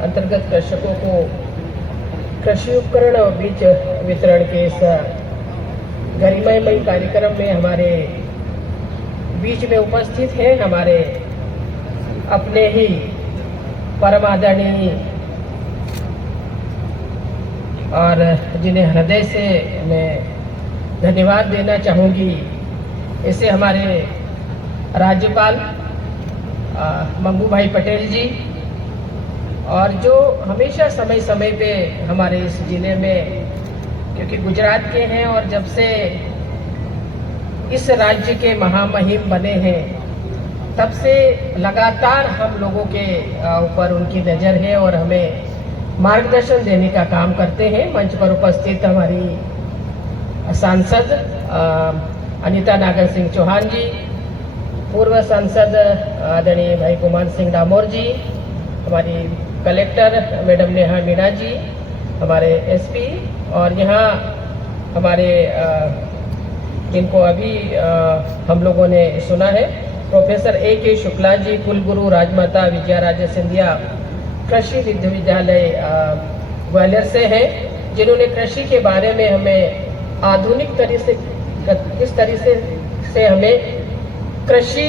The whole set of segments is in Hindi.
अंतर्गत कृषकों को कृषि उपकरण और बीज वितरण के इस गरिमामय कार्यक्रम में हमारे बीच में उपस्थित हैं हमारे अपने ही परम आदरणीय और जिन्हें हृदय से मैं धन्यवाद देना चाहूँगी, ऐसे हमारे राज्यपाल मंगू भाई पटेल जी, और जो हमेशा समय समय पे हमारे इस ज़िले में, क्योंकि गुजरात के हैं और जब से इस राज्य के महामहिम बने हैं तब से लगातार हम लोगों के ऊपर उनकी नज़र है और हमें मार्गदर्शन देने का काम करते हैं। मंच पर उपस्थित हमारी सांसद अनीता नागर सिंह चौहान जी, पूर्व सांसद आदरणीय भाई कुमार सिंह डामोर जी, हमारी कलेक्टर मैडम नेहा मीणा जी, हमारे एसपी, और यहाँ हमारे जिनको अभी हम लोगों ने सुना है प्रोफेसर A.K. शुक्ला जी, कुलगुरु राजमाता विजया राजे सिंधिया कृषि विश्वविद्यालय ग्वालियर से हैं, जिन्होंने कृषि के बारे में हमें आधुनिक किस तरीके से हमें कृषि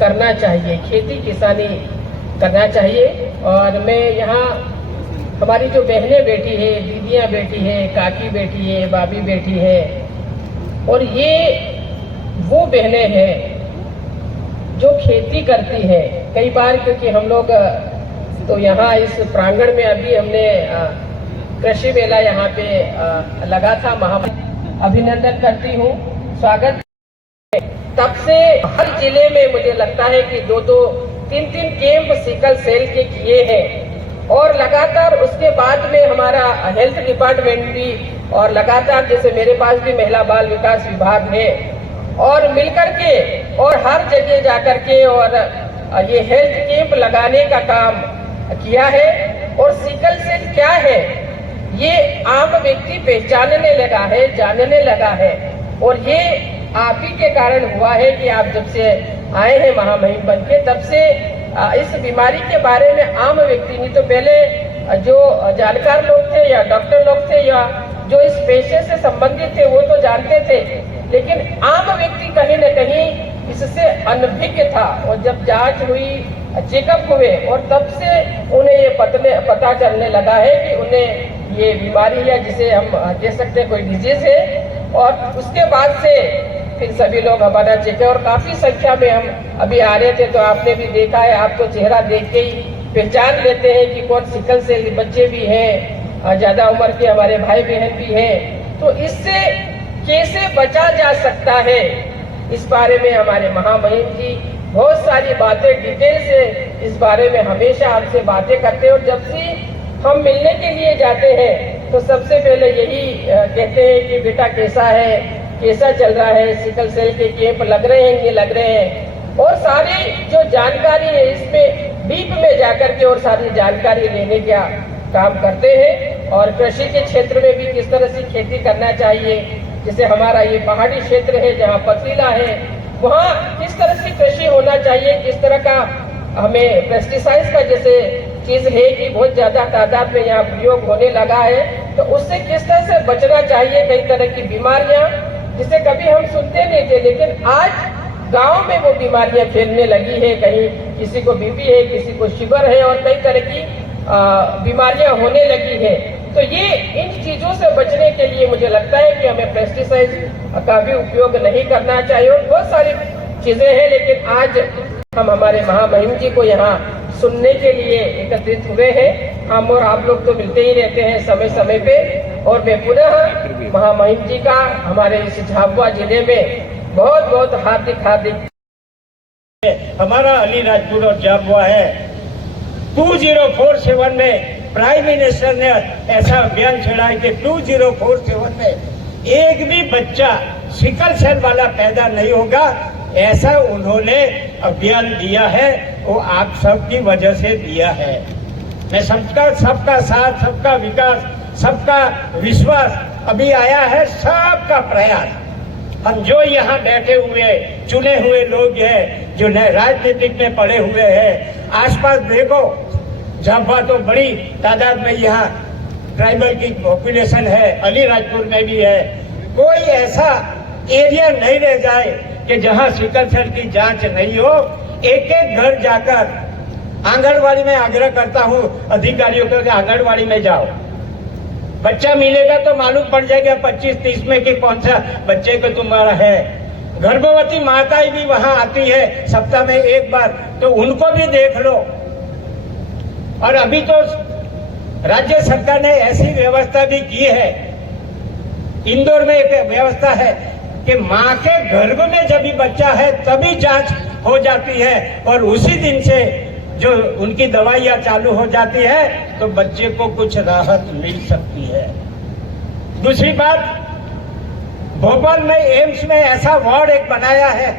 करना चाहिए, खेती किसानी करना चाहिए। और मैं यहाँ हमारी जो बहनें बैठी है, दीदियाँ बैठी है, काकी बैठी है, भाभी बैठी है, और ये वो बहनें हैं जो खेती करती हैं। कई बार क्योंकि हम लोग तो यहाँ इस प्रांगण में अभी हमने कृषि मेला यहाँ पे लगा था, अभिनंदन करती हूँ, स्वागत। तब से हर जिले में मुझे लगता है कि 2-2, 3-3 कैंप सिकल सेल के किए हैं, और लगातार उसके बाद में हमारा हेल्थ डिपार्टमेंट भी, और लगातार जैसे मेरे पास भी महिला बाल विकास विभाग है, और मिलकर के और हर जगह जाकर के और ये हेल्थ कैंप लगाने का काम किया है। और सिकल सेल क्या है ये आम व्यक्ति पहचानने लगा है, जानने लगा है, और ये आप ही के कारण हुआ है कि आप जब से आए हैं महामहिम बन के, तब से इस बीमारी के बारे में आम व्यक्ति, नहीं तो पहले जो जानकार लोग थे या डॉक्टर लोग थे या जो इस पेशे से संबंधित थे वो तो जानते थे, लेकिन आम व्यक्ति कहीं न कहीं इससे अनभिज्ञ था। और जब जांच हुई, चेकअप हुए, और तब से उन्हें ये पता चलने लगा है कि उन्हें ये बीमारी है, जिसे हम कह सकते हैं कोई डिजीज है। और उसके बाद से फिर सभी लोग हमारा चेक, और काफी संख्या में हम अभी आ रहे थे, तो आपने भी देखा है, आप तो चेहरा देख के ही पहचान लेते हैं कि कौन सिकल सेल बच्चे भी हैं, ज्यादा उम्र के हमारे भाई बहन भी हैं। तो इससे कैसे बचा जा सकता है, इस बारे में हमारे महामहिम जी बहुत सारी बातें डिटेल से इस बारे में हमेशा आपसे बातें करते हैं। और जब से हम मिलने के लिए जाते हैं तो सबसे पहले यही कहते हैं कि बेटा कैसा है, कैसा चल रहा है, सिकल सेल के कैंप लग रहे हैं, ये लग रहे हैं, और सारी जो जानकारी है इसमें डीप में जाकर के और सारी जानकारी लेने का काम करते हैं। और कृषि के क्षेत्र में भी किस तरह से खेती करना चाहिए, जैसे हमारा ये पहाड़ी क्षेत्र है जहाँ पथरीला है, वहाँ किस तरह से कृषि होना चाहिए, किस तरह का हमें पेस्टिसाइड्स का जैसे चीज है कि बहुत ज्यादा तादाद में यहाँ प्रयोग होने लगा है, तो उससे किस तरह से बचना चाहिए। कई तरह की बीमारियां जिसे कभी हम सुनते नहीं थे, लेकिन आज गांव में वो बीमारियां फैलने लगी है। कहीं किसी को बीपी है, किसी को शुगर है, और कई तरह की बीमारियां होने लगी है। तो ये इन चीजों से बचने के लिए मुझे लगता है कि हमें पेस्टिसाइड का भी उपयोग नहीं करना चाहिए, और बहुत सारी चीजें हैं। लेकिन आज हम हमारे महामहिम जी को यहाँ सुनने के लिए एकत्रित हुए हैं। हम और आप लोग तो मिलते ही रहते हैं समय समय पे, और मैं पुनः महामहिम जी का हमारे इस झाबुआ जिले में बहुत बहुत हार्दिक हमारा अलीराजपुर और झाबुआ है। 2047 में प्राइम मिनिस्टर ने ऐसा अभियान छेड़ा है कि 2047 में एक भी बच्चा सिकल सेल वाला पैदा नहीं होगा। ऐसा उन्होंने अभियान दिया है, वो आप सबकी वजह से दिया है। मैं सबका साथ, सबका विकास, सबका विश्वास, अभी आया है सबका प्रयास। हम जो यहाँ बैठे हुए चुने हुए लोग हैं, जो राजनीतिक में पड़े हुए हैं, आसपास देखो झाबुआ तो बड़ी तादाद में यहाँ ट्राइबल की पॉपुलेशन है, अलीराजपुर में भी है। कोई ऐसा एरिया नहीं रह जाए कि जहाँ सिकल सेल की जांच नहीं हो। एक एक घर जाकर आंगनवाड़ी में आग्रह करता हूँ अधिकारियों को कि आंगनवाड़ी में जाओ, बच्चा मिलेगा तो मालूम पड़ जाएगा 25-30 में कि कौन सा बच्चे को तुम्हारा है। गर्भवती माताएं भी वहां आती है सप्ताह में एक बार, तो उनको भी देख लो। और अभी तो राज्य सरकार ने ऐसी व्यवस्था भी की है, इंदौर में एक व्यवस्था है कि मां के गर्भ में जब भी बच्चा है तभी जांच हो जाती है और उसी दिन से जो उनकी दवाइयां चालू हो जाती है तो बच्चे को कुछ राहत मिल सकती है। दूसरी बात, भोपाल में एम्स में ऐसा वार्ड एक बनाया है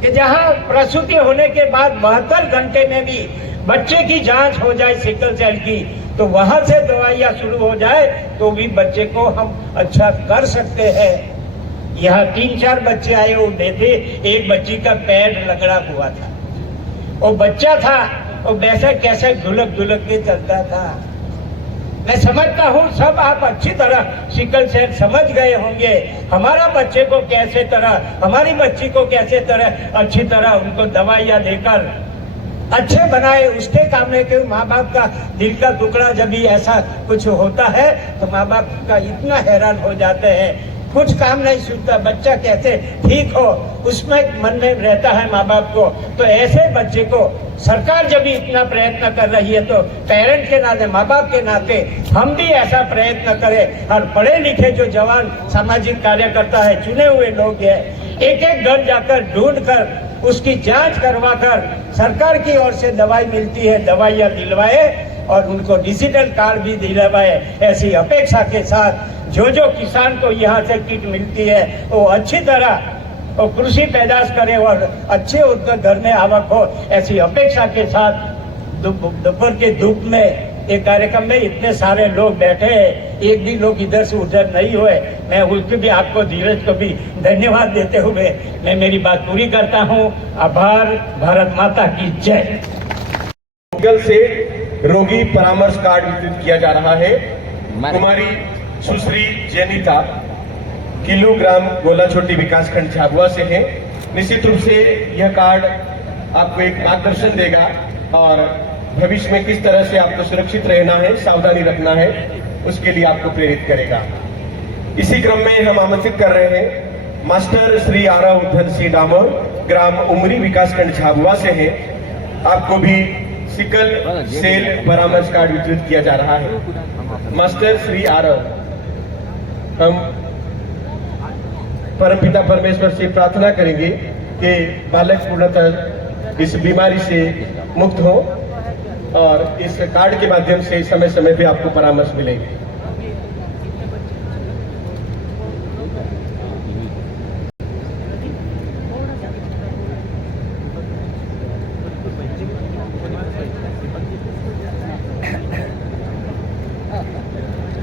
कि जहां प्रसूति होने के बाद 72 घंटे में भी बच्चे की जांच हो जाए सिकल सेल की, तो वहां से दवाइयां शुरू हो जाए तो भी बच्चे को हम अच्छा कर सकते हैं। यहाँ 3-4 बच्चे आए, वो देखे एक बच्ची का पैर लगड़ा हुआ था, वो बच्चा था, वो वैसे कैसे ढुलक के चलता था। मैं समझता हूँ सब आप अच्छी तरह सिकल सेल समझ गए होंगे। हमारा बच्चे को कैसे तरह, हमारी बच्ची को कैसे तरह अच्छी तरह उनको दवाइयाँ देकर अच्छे बनाए, उसके काम में कि माँ बाप का दिल का टुकड़ा जब भी ऐसा कुछ होता है तो माँ बाप का इतना हैरान हो जाते हैं, कुछ काम नहीं सूझता, बच्चा कैसे ठीक हो उसमें मन में रहता है माँ बाप को। तो ऐसे बच्चे को सरकार जब भी इतना प्रयत्न कर रही है तो पेरेंट के नाते, माँ बाप के नाते हम भी ऐसा प्रयत्न करें। और पढ़े लिखे जो जवान सामाजिक कार्यकर्ता है, चुने हुए लोग हैं, एक एक घर जाकर ढूंढ कर उसकी जांच करवा कर सरकार की ओर से दवाई मिलती है, दवाइयाँ दिलवाए और उनको डिजिटल कार्ड भी दिलवाए। ऐसी अपेक्षा के साथ जो किसान को यहाँ से किट मिलती है वो अच्छी तरह और कृषि पैदाश करे और अच्छे उनके घर में आवक हो, ऐसी अपेक्षा के साथ दोपहर के धूप में एक कार्यक्रम में इतने सारे लोग बैठे हैं, एक भी लोग इधर से उधर नहीं हुए। मैं उसके भी आपको धीरज को भी धन्यवाद देते हुए मैं मेरी बात पूरी करता हूँ। आभार। भारत माता की जय। गूगल से रोगी परामर्श कार्ड वितरित किया जा रहा है। कुमारी सुश्री जेनिता किलोग्राम गोला छोटी विकास खंड झाबुआ से है। निश्चित रूप से यह कार्ड आपको एक मार्गदर्शन देगा और भविष्य में किस तरह से आपको सुरक्षित रहना है, सावधानी रखना है, उसके लिए आपको प्रेरित करेगा। इसी क्रम में हम आमंत्रित कर रहे हैं मास्टर श्री आरव धन सिंह डामोर, ग्राम उमरी विकास खंड झाबुआ से है। आपको भी सिकल सेल परामर्श कार्ड वितरित किया जा रहा है। मास्टर श्री आरव, हम परमपिता परमेश्वर से प्रार्थना करेंगे कि बालक पूर्णतः इस बीमारी से मुक्त हो और इस कार्ड के माध्यम से समय समय पे आपको परामर्श मिलेंगे।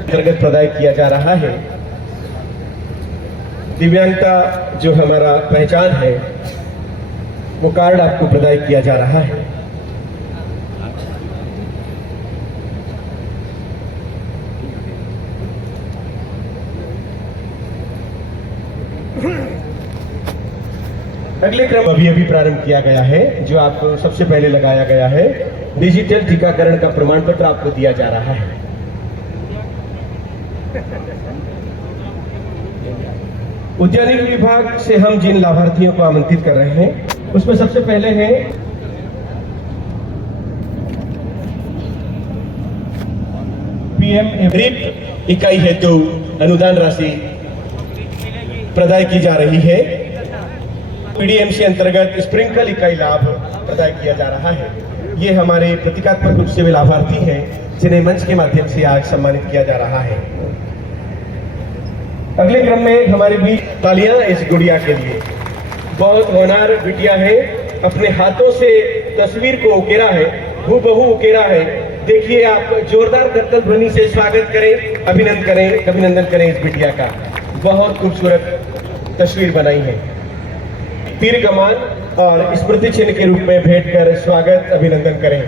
अंतर्गत प्रदाय किया जा रहा है। दिव्यांगता जो हमारा पहचान है वो कार्ड आपको प्रदाय किया जा रहा है। अगले क्रम अभी प्रारंभ किया गया है, जो आपको सबसे पहले लगाया गया है। डिजिटल टीकाकरण का प्रमाण पत्र आपको दिया जा रहा है। उद्यानिकी विभाग से हम जिन लाभार्थियों को आमंत्रित कर रहे हैं उसमें सबसे पहले है पीएम ड्रिप इकाई हेतु अनुदान राशि प्रदाय की जा रही है। पीडीएमसी अंतर्गत स्प्रिंकल इकाई लाभ प्रदाय किया जा रहा है। ये हमारे प्रतीकात्मक रूप से वे लाभार्थी हैं जिन्हें मंच के माध्यम से आज सम्मानित किया जा रहा है। अगले क्रम में हमारे बीच तालियां इस गुड़िया के लिए। बहुत होनहार बिटिया है, अपने हाथों से तस्वीर को उकेरा है, हूबहू उकेरा है। देखिए, आप जोरदार करतल ध्वनि से स्वागत करें, अभिनंदन करें इस बिटिया का। बहुत खूबसूरत तस्वीर बनाई है। तीर कमान और स्मृति चिन्ह के रूप में भेंट कर स्वागत अभिनंदन करें।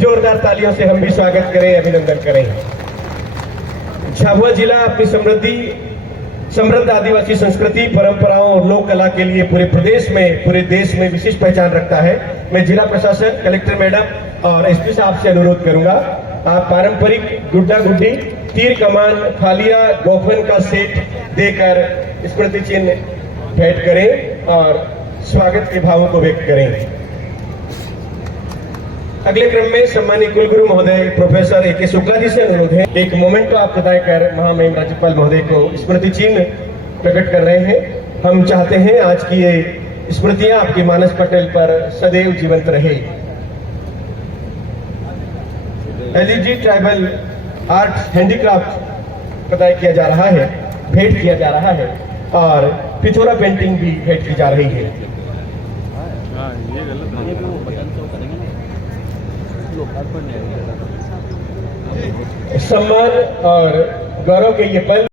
जोरदार तालियों से हम भी स्वागत करें, अभिनंदन करें। झाबुआ जिला अपनी समृद्ध आदिवासी संस्कृति, परंपराओं और लोक कला के लिए पूरे देश में विशेष पहचान रखता है। मैं जिला प्रशासन, कलेक्टर मैडम और एसपी साहब से अनुरोध करूंगा, आप पारंपरिक गुड्डा गुड्डी, तीर कमान, फालिया, गोफन का सेट देकर स्मृति चिन्ह भेंट करें और स्वागत के भावों को व्यक्त करें। अगले क्रम में सम्मानित कुलगुरु महोदय प्रोफेसर ए.के. शुक्ला जी से अनुरोध है, एक मोमेंटो आप बताए कर महामहिम राज्यपाल महोदय को स्मृति चिन्ह प्रकट कर रहे हैं। हम चाहते हैं आज की ये स्मृतियां आपके मानस पटल पर सदैव जीवंत रहे। एलईजी ट्राइबल आर्ट हैंडीक्राफ्ट प्रदान किया जा रहा है, भेंट किया जा रहा है और पिथौरा पेंटिंग भी भेंट की जा रही है। सम्मान और गौरव के ये पल